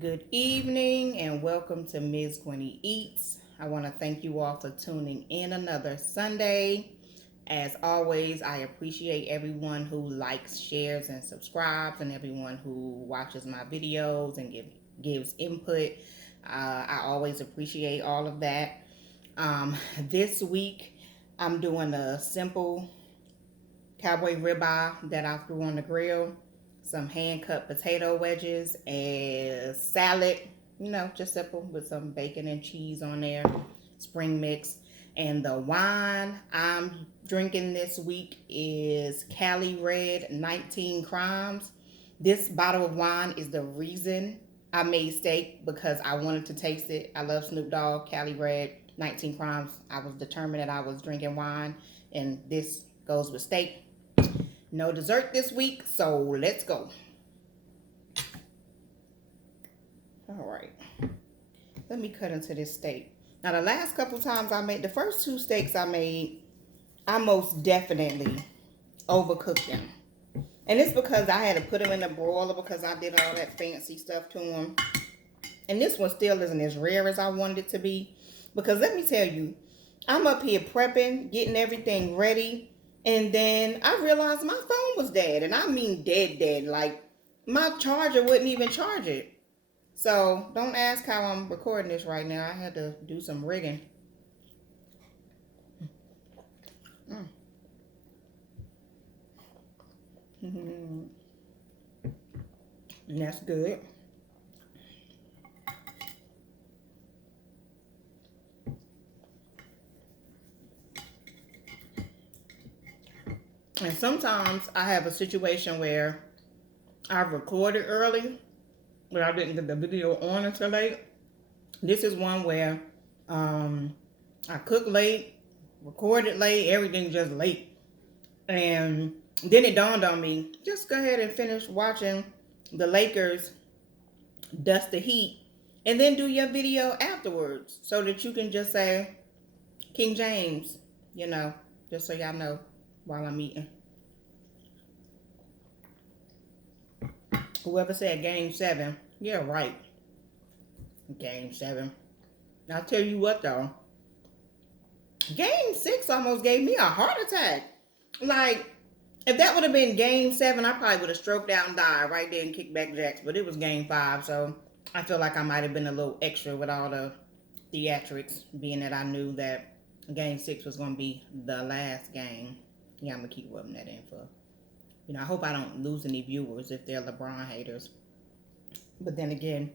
Good evening and welcome to Ms. Gwenny Eats. I want to thank you all for tuning in another Sunday. As always, I appreciate everyone who likes, shares, and subscribes, and everyone who watches my videos and gives input. I always appreciate all of that. This week, I'm doing a simple Cowboy ribeye that I threw on the grill, some hand-cut potato wedges, and salad, just simple with some bacon and cheese on there, spring mix. And the wine I'm drinking this week is Cali Red 19 Crimes. This bottle of wine is the reason I made steak, because I wanted to taste it. I love Snoop Dogg, Cali Red 19 Crimes. I was determined that I was drinking wine, and this goes with steak. No dessert this week, so let's go. All right. Let me cut into this steak. Now, the last couple times the first two steaks I made, I most definitely overcooked them. And it's because I had to put them in the broiler because I did all that fancy stuff to them. And this one still isn't as rare as I wanted it to be. Because let me tell you, I'm up here prepping, getting everything ready. And then I realized my phone was dead. And I mean dead. Like, my charger wouldn't even charge it. So, don't ask how I'm recording this right now. I had to do some rigging. And that's good. And sometimes I have a situation where I've recorded early, but I didn't get the video on until late. This is one where I cooked late, recorded late, everything just late. And then it dawned on me, just go ahead and finish watching the Lakers dust the Heat and then do your video afterwards so that you can just say King James, just so y'all know while I'm eating. Whoever said Game 7, yeah, right. Game 7. I'll tell you what, though. Game 6 almost gave me a heart attack. Like, if that would have been Game 7, I probably would have stroked out and died right there in Kickback Jacks. But it was Game 5, so I feel like I might have been a little extra with all the theatrics, being that I knew that Game 6 was going to be the last game. Yeah, I'm going to keep rubbing that in for... I hope I don't lose any viewers if they're LeBron haters. But then again,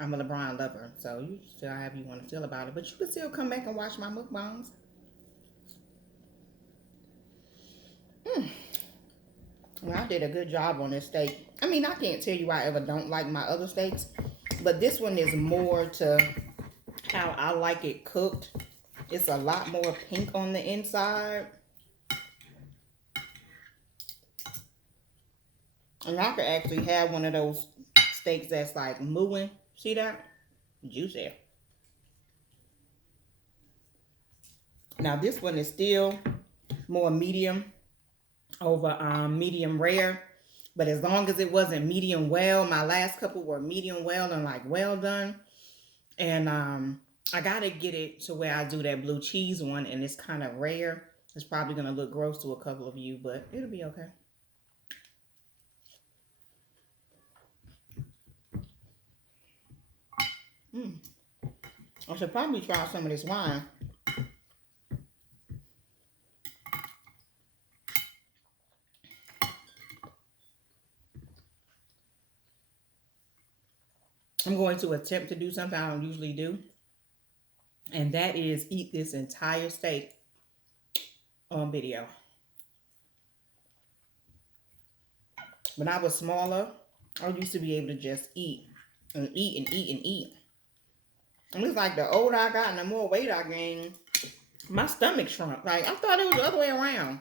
I'm a LeBron lover, so you feel however you want to feel about it. But you can still come back and watch my mukbangs. Well, I did a good job on this steak. I mean, I can't tell you I ever don't like my other steaks, but this one is more to how I like it cooked. It's a lot more pink on the inside. And I could actually have one of those steaks that's like mooing. See that? Juicy. Now this one is still more medium over medium rare. But as long as it wasn't medium well, my last couple were medium well and like well done. And I gotta get it to where I do that blue cheese one, and it's kind of rare. It's probably gonna look gross to a couple of you, but it'll be okay. I should probably try some of this wine. I'm going to attempt to do something I don't usually do, and that is eat this entire steak on video. When I was smaller, I used to be able to just eat and eat and eat and eat. And it's like the older I got and the more weight I gained, my stomach shrunk. Like, I thought it was the other way around.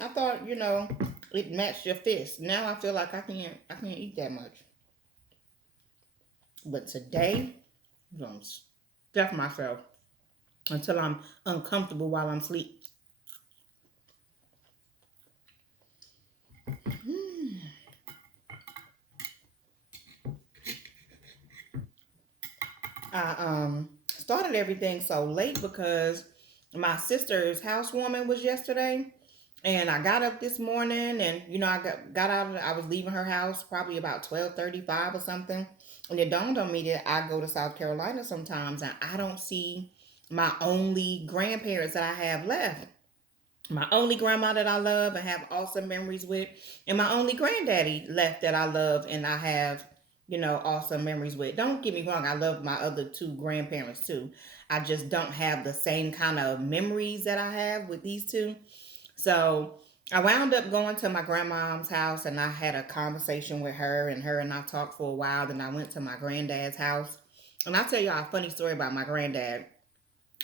I thought, it matched your fist. Now I feel like I can't eat that much. But today, I'm going to stuff myself until I'm uncomfortable while I'm asleep. I started everything so late because my sister's housewarming was yesterday. And I got up this morning and I got out of I was leaving her house probably about 12:35 or something. And it dawned on me that I go to South Carolina sometimes and I don't see my only grandparents that I have left. My only grandma that I love and have awesome memories with, and my only granddaddy left that I love and I have, awesome memories with. Don't get me wrong, I love my other two grandparents too. I just don't have the same kind of memories that I have with these two. So I wound up going to my grandmom's house and I had a conversation with her, and I talked for a while. Then I went to my granddad's house. And I'll tell y'all a funny story about my granddad.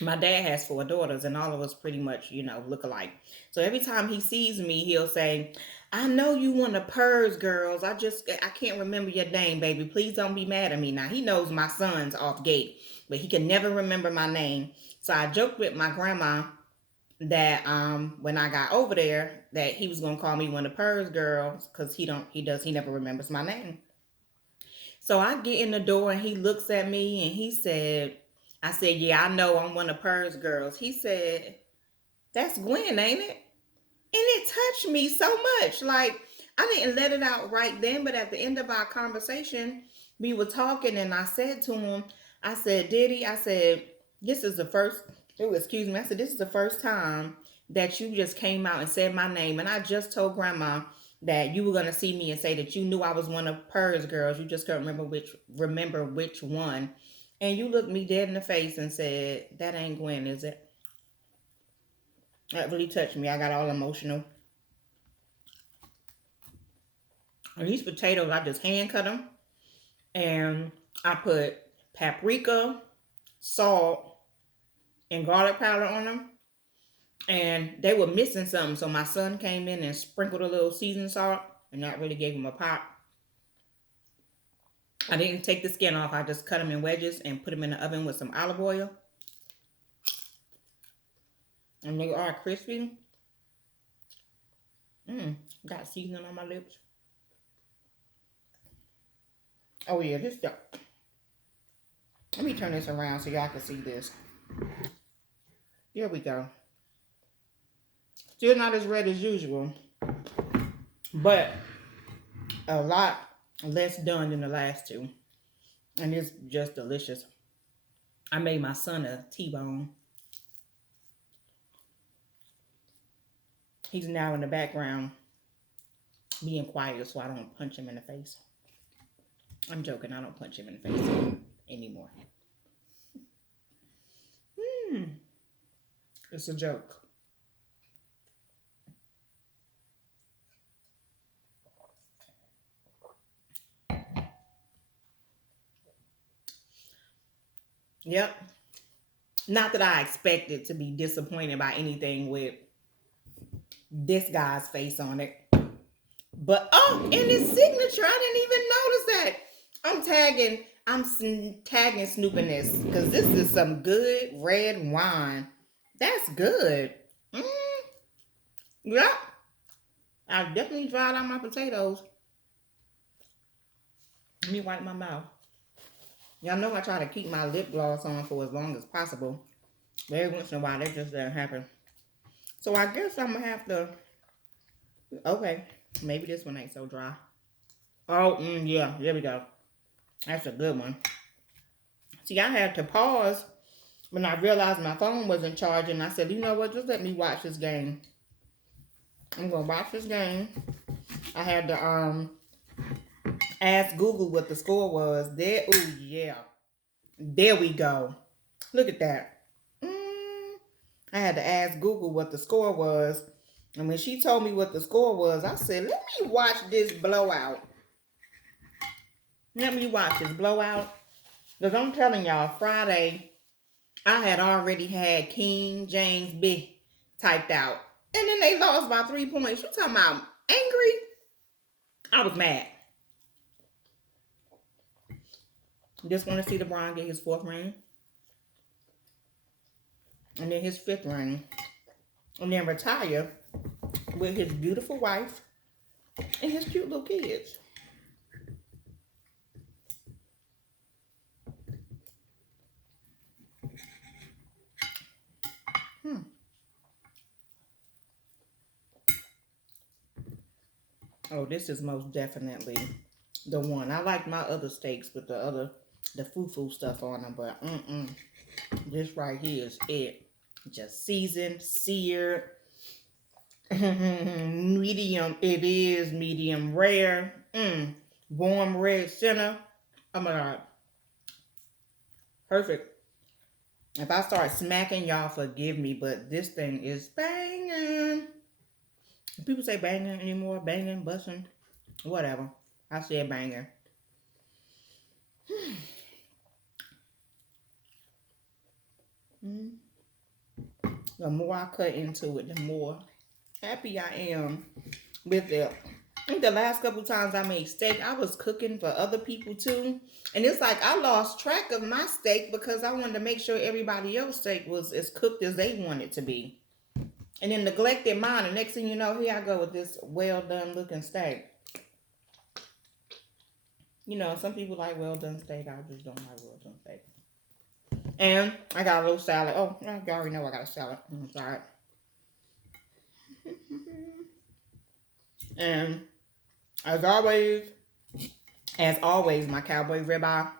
My dad has four daughters, and all of us pretty much, look alike. So every time he sees me, he'll say, I know you one of Purr's girls. I can't remember your name, baby. Please don't be mad at me. Now, he knows my son's off gate, but he can never remember my name. So I joked with my grandma that when I got over there that he was gonna call me one of Purr's girls because he never remembers my name. So I get in the door and he looks at me and I said, yeah, I know I'm one of Purr's girls. He said, that's Gwen, ain't it? And it touched me so much. Like, I didn't let it out right then, but at the end of our conversation, we were talking and I said to him, I said, Diddy, I said, this is the first, oh, excuse me, I said, this is the first time that you just came out and said my name. And I just told grandma that you were gonna see me and say that you knew I was one of Purr's girls. You just couldn't remember which one. And you looked me dead in the face and said, that ain't Gwen, is it? That really touched me. I got all emotional. And these potatoes, I just hand cut them. And I put paprika, salt, and garlic powder on them. And they were missing something. So my son came in and sprinkled a little seasoned salt. And that really gave them a pop. I didn't take the skin off. I just cut them in wedges and put them in the oven with some olive oil. And they are crispy. Got seasoning on my lips. Oh yeah, this stuff. Let me turn this around so y'all can see this. Here we go. Still not as red as usual, but a lot less done than the last two. And it's just delicious. I made my son a T-bone. He's now in the background being quiet so I don't punch him in the face. I'm joking. I don't punch him in the face anymore. It's a joke. Yep. Not that I expected to be disappointed by anything with this guy's face on it. But, in his signature, I didn't even notice that. I'm tagging Snoop in this because this is some good red wine. That's good. Yep. I definitely dried out my potatoes. Let me wipe my mouth. Y'all know I try to keep my lip gloss on for as long as possible. Every once in a while, that just doesn't happen. So I guess I'm going to have to... Okay. Maybe this one ain't so dry. Oh, yeah. There we go. That's a good one. See, I had to pause when I realized my phone wasn't charging. I said, you know what? Just let me watch this game. I'm going to watch this game. I had to ask Google what the score was. There. Oh, yeah. There we go. Look at that. I had to ask Google what the score was. And when she told me what the score was, I said, let me watch this blowout. Let me watch this blowout. Because I'm telling y'all, Friday, I had already had King James B typed out. And then they lost by 3 points. You talking about angry? I was mad. Just want to see LeBron get his 4th ring. And then his 5th ring. And then retire with his beautiful wife and his cute little kids. Oh, this is most definitely the one. I like my other steaks with the foo-foo stuff on them, but this right here is it. Just seasoned, seared, medium. It is medium rare. Warm red center. Oh my god, perfect. If I start smacking, y'all forgive me, but this thing is banging. People say banging anymore, banging, busting, whatever. I said banging. The more I cut into it, the more happy I am with it. I think the last couple times I made steak, I was cooking for other people too. And it's like I lost track of my steak because I wanted to make sure everybody else's steak was as cooked as they want it to be. And then neglected mine. And next thing you know, here I go with this well done looking steak. You know, some people like well done steak. I just don't like well done steak. And I got a little salad. Oh, you already know I got a salad. Sorry. And as always, my Cowboy Ribeye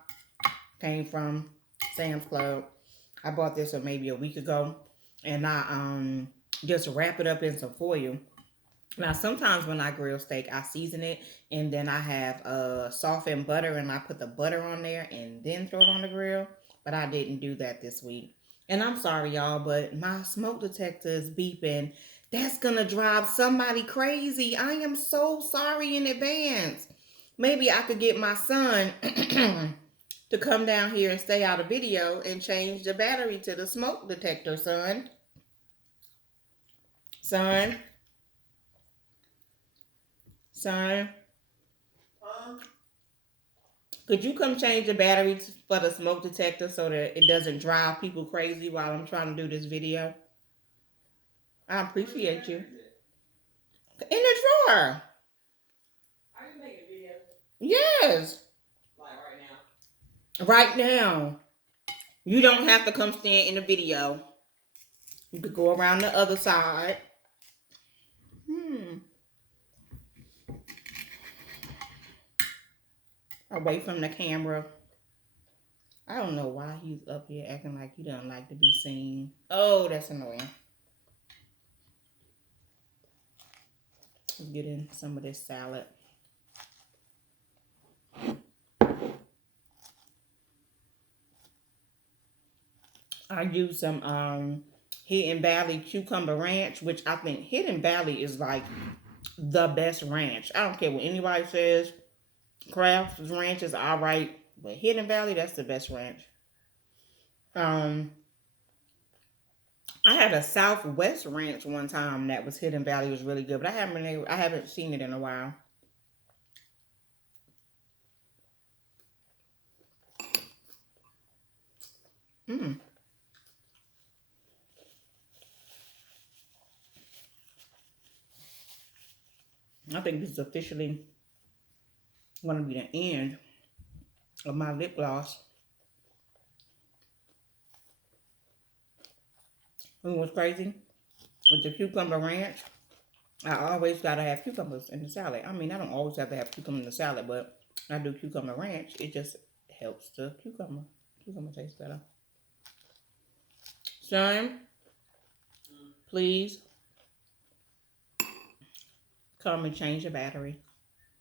came from Sam's Club. I bought this maybe a week ago. And I just wrap it up in some foil. Now, sometimes when I grill steak, I season it. And then I have softened butter. And I put the butter on there and then throw it on the grill. But I didn't do that this week. And I'm sorry, y'all, but my smoke detector is beeping. That's going to drive somebody crazy. I am so sorry in advance. Maybe I could get my son to come down here and stay out of video and change the battery to the smoke detector, son. Son. Could you come change the battery for the smoke detector so that it doesn't drive people crazy while I'm trying to do this video? I appreciate you. In the drawer. Are you making a video? Yes. Like right now? Right now. You don't have to come stand in the video. You could go around the other side. Away from the camera. I don't know why he's up here acting like he doesn't like to be seen. Oh, that's annoying. Let's get in some of this salad. I use some Hidden Valley Cucumber Ranch, which I think Hidden Valley is like the best ranch. I don't care what anybody says. Kraft Ranch is alright, but Hidden Valley, that's the best ranch. I had a Southwest Ranch one time that was Hidden Valley, it was really good, but I haven't seen it in a while. I think this is officially going to be the end of my lip gloss. You know what's crazy? With the cucumber ranch, I always gotta have cucumbers in the salad. I mean, I don't always have to have cucumber in the salad, but I do cucumber ranch. It just helps the cucumber taste better. Son, please come and change the battery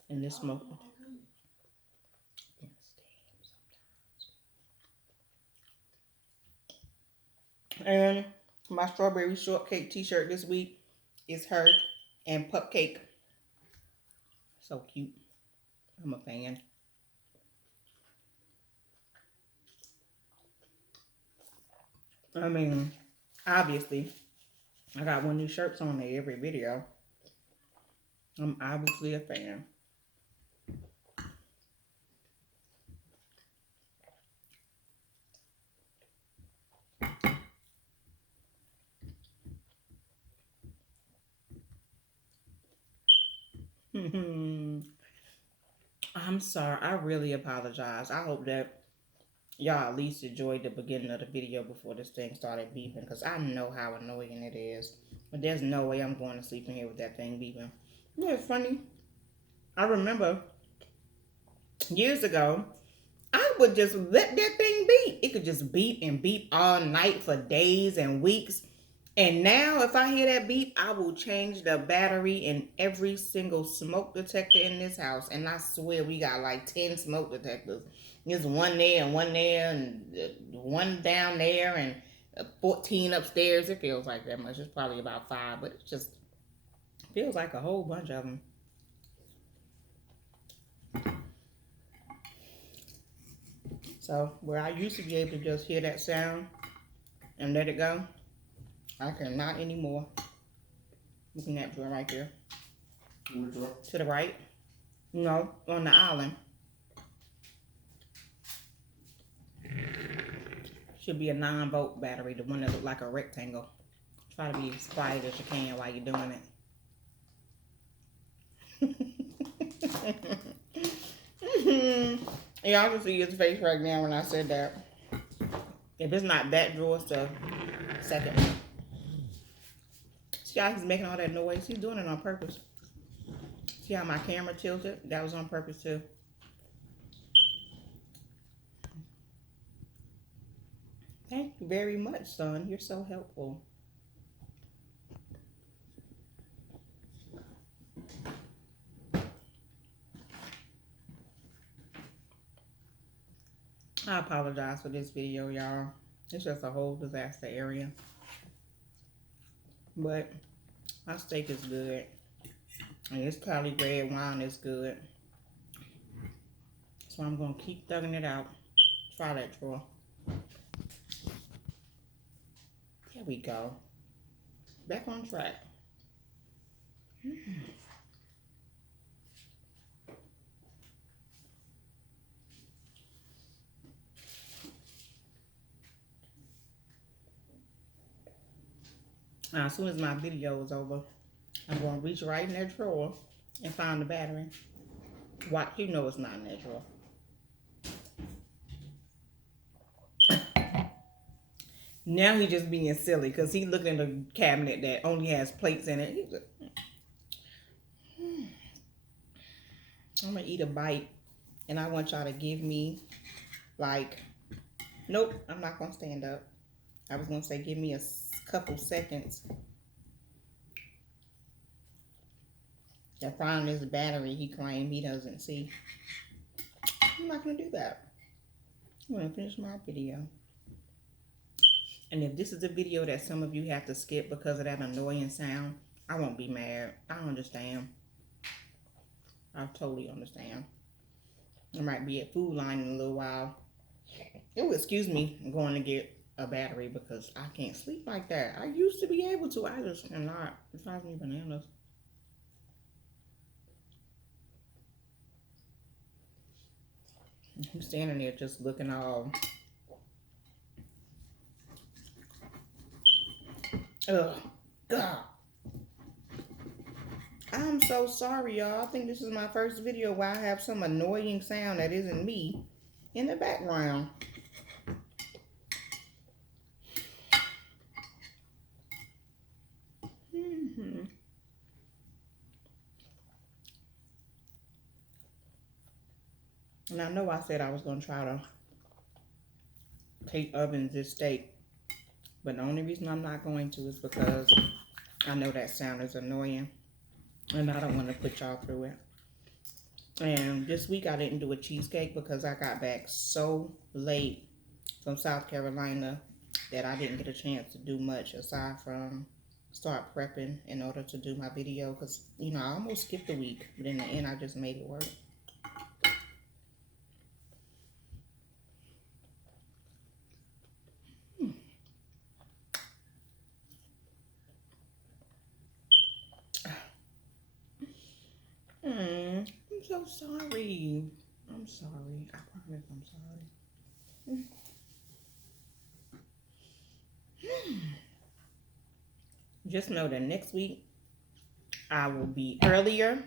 in this smoke. And my strawberry shortcake t-shirt this week is her and Pupcake. So cute. I'm a fan. I mean, obviously, I got one of these shirts on there every video. I'm obviously a fan. I'm sorry. I really apologize. I hope that y'all at least enjoyed the beginning of the video before this thing started beeping, because I know how annoying it is. But there's no way I'm going to sleep in here with that thing beeping. You know, it's funny. I remember years ago, I would just let that thing beep. It could just beep and beep all night for days and weeks. And now, if I hear that beep, I will change the battery in every single smoke detector in this house. And I swear we got like 10 smoke detectors. There's one there and one there and one down there and 14 upstairs. It feels like that much. It's probably about 5, but it just feels like a whole bunch of them. So where I used to be able to just hear that sound and let it go, I cannot anymore. Looking at drawer right there. Which drawer? To the right. No, on the island. Should be a 9-volt battery, the one that look like a rectangle. Try to be as quiet as you can while you're doing it. Y'all can see his face right now when I said that. If it's not that drawer, it's the second one. See how he's making all that noise? He's doing it on purpose. See how my camera tilted? That was on purpose too. Thank you very much, son. You're so helpful. I apologize for this video, y'all. It's just a whole disaster area. But my steak is good. And this Cali Red wine is good. So I'm going to keep thugging it out. Try that drawer. There we go. Back on track. Now, as soon as my video is over, I'm going to reach right in that drawer and find the battery. Watch, you know it's not in that drawer. Now he's just being silly because he's looking at a cabinet that only has plates in it. He's like, I'm going to eat a bite and I want y'all to give me like, nope, I'm not going to stand up. I was going to say give me a couple seconds to find this battery he claimed he doesn't see. I'm not going to do that. I'm going to finish my video. And if this is a video that some of you have to skip because of that annoying sound, I won't be mad. I understand. I totally understand. I might be at Food Line in a little while. Oh, excuse me, I'm going to get a battery because I can't sleep like that. I used to be able to. I just cannot. It drives me bananas. I'm standing there just looking all... Ugh, God. I'm so sorry, y'all. I think this is my first video where I have some annoying sound that isn't me in the background. And I know I said I was going to try to take ovens this steak. But the only reason I'm not going to is because I know that sound is annoying. And I don't want to put y'all through it. And this week I didn't do a cheesecake because I got back so late from South Carolina that I didn't get a chance to do much aside from start prepping in order to do my video. Because, you know, I almost skipped a week. But in the end, I just made it work. I'm so sorry. I'm sorry. I promise I'm sorry. Just know that next week I will be earlier.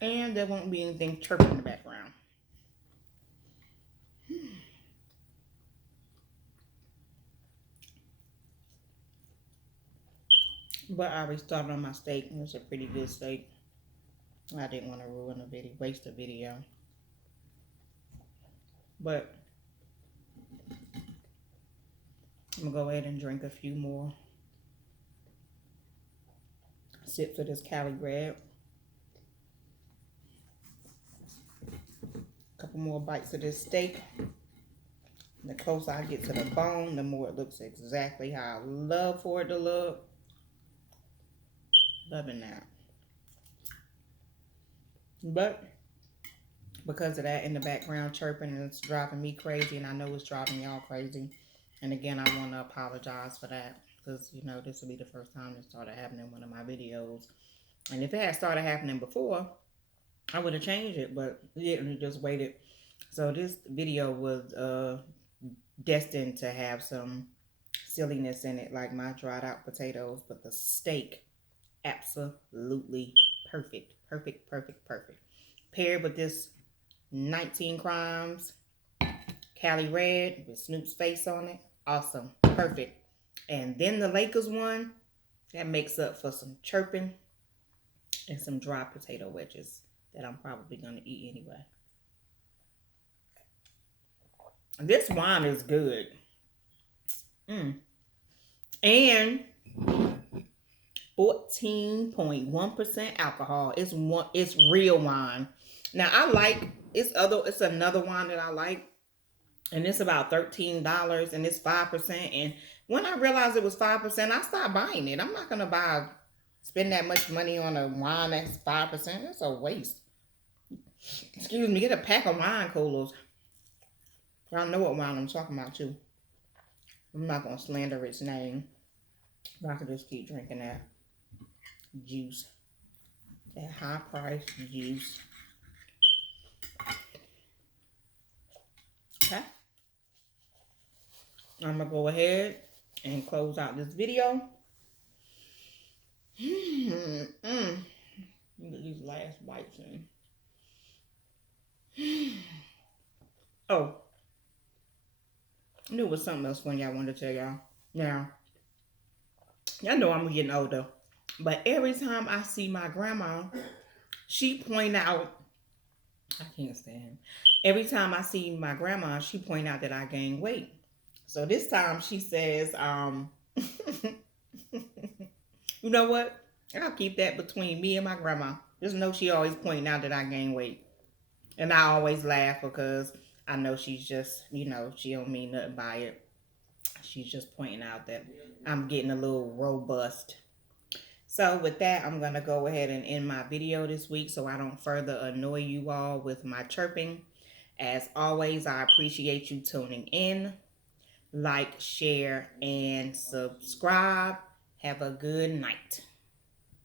And there won't be anything chirping in the background. But I already started on my steak, and it's a pretty good steak. I didn't want to ruin the video, waste the video. But I'm gonna go ahead and drink a few more sips of this Cali Red. A couple more bites of this steak. The closer I get to the bone, the more it looks exactly how I love for it to look. Loving that. But because of that in the background chirping, it's driving me crazy, and I know it's driving y'all crazy. And again, I want to apologize for that, because, you know, this will be the first time it started happening in one of my videos. And if it had started happening before, I would have changed it, but it didn't, just waited. So this video was destined to have some silliness in it, like my dried out potatoes, but the steak, absolutely perfect. Perfect, perfect, perfect. Paired with this 19 Crimes Cali Red with Snoop's face on it. Awesome. Perfect. And then the Lakers one, that makes up for some chirping and some dry potato wedges that I'm probably going to eat anyway. This wine is good. And 14.1% alcohol. It's real wine. Now it's another wine that I like, and it's about $13, and it's 5%. And when I realized it was 5%, I stopped buying it. I'm not gonna spend that much money on a wine that's 5%. That's a waste. Excuse me, get a pack of wine coolers. Y'all know what wine I'm talking about too. I'm not gonna slander its name. I could just keep drinking that juice. That high price juice. Okay. I'm gonna go ahead and close out this video. Look at these last bites in. Oh, I knew it was something else funny I wanted to tell y'all. Now, y'all know I'm getting older, but every time I see my grandma, she point out, I can't stand. Every time I see my grandma, she point out that I gain weight. So this time she says, you know what? I'll keep that between me and my grandma. Just know she always pointing out that I gain weight. And I always laugh because I know she's just, you know, she don't mean nothing by it. She's just pointing out that I'm getting a little robust. So with that, I'm going to go ahead and end my video this week so I don't further annoy you all with my chirping. As always, I appreciate you tuning in. Like, share, and subscribe. Have a good night.